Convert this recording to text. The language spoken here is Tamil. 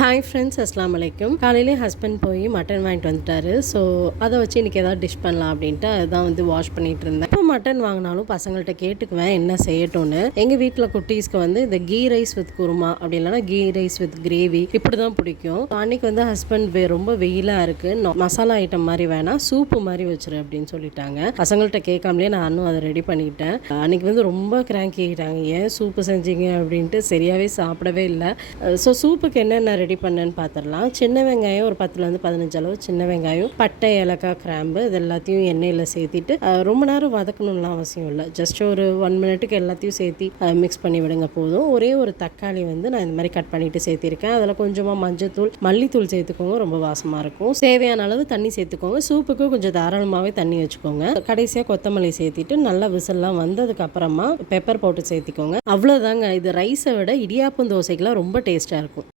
ஹாய் ஃப்ரெண்ட்ஸ், அஸ்லாம் வலைக்கும். காலையிலே ஹஸ்பண்ட் போய் மட்டன் வாங்கிட்டு வந்துட்டாரு. ஸோ அதை வச்சு இன்றைக்கி ஏதாவது டிஷ் பண்ணலாம் அப்படின்ட்டு அதுதான் வாஷ் பண்ணிகிட்டு இருந்தேன். இப்போ மட்டன் வாங்கினாலும் பசங்கள்கிட்ட கேட்டுக்குவேன் என்ன செய்யட்டும்னு. எங்கள் வீட்டில் குட்டீஸ்க்கு இந்த கீ ரைஸ் வித் குருமா அப்படி இல்லைனா கீ ரைஸ் வித் கிரேவி இப்படி தான் பிடிக்கும். அன்றைக்கி ஹஸ்பண்ட் ரொம்ப வெயிலாக இருக்குது, மசாலா ஐட்டம் மாதிரி வேணாம், சூப்பு மாதிரி வச்சிரு அப்படின்னு சொல்லிட்டாங்க. பசங்கள்கிட்ட கேட்காமலே நானும் அதை ரெடி பண்ணிக்கிட்டேன். அன்றைக்கி ரொம்ப கிராங்கி ஆகிட்டாங்க, ஏன் சூப்பு செஞ்சீங்க அப்படின்ட்டு. சரியாகவே சாப்பிடவே இல்லை. ஸோ சூப்புக்கு என்னென்ன ரெடி பண்ணேன்னு பார்த்துடலாம். சின்ன வெங்காயம் ஒரு 10 15 அளவு சின்ன வெங்காயம், பட்டை, ஏலக்காய், கிராம்பு இது எல்லாத்தையும் எண்ணெயில் சேர்த்திட்டு ரொம்ப நேரம் வதக்கணும்லாம் அவசியம் இல்லை. ஜஸ்ட் ஒரு 1 மினிட்டுக்கு எல்லாத்தையும் சேர்த்து மிக்ஸ் பண்ணி விடுங்க போதும். ஒரே ஒரு தக்காளி நான் இந்த மாதிரி கட் பண்ணிட்டு சேர்த்திருக்கேன். அதில் கொஞ்சமாக மஞ்சத்தூள், மல்லித்தூள் சேர்த்துக்கோங்க, ரொம்ப வாசமாக இருக்கும். தேவையான அளவு தண்ணி சேர்த்துக்கோங்க. சூப்புக்கு கொஞ்சம் தாராளமாகவே தண்ணி வச்சுக்கோங்க. கடைசியாக கொத்தமல்லி சேர்த்திட்டு நல்லா விசில்லாம் வந்ததுக்கு அப்புறமா பெப்பர் போட்டு சேர்த்திக்கோங்க. அவ்வளோதாங்க. இது ரைஸை விட இடியாப்பம் தோசைக்கெல்லாம் ரொம்ப டேஸ்ட்டாக இருக்கும்.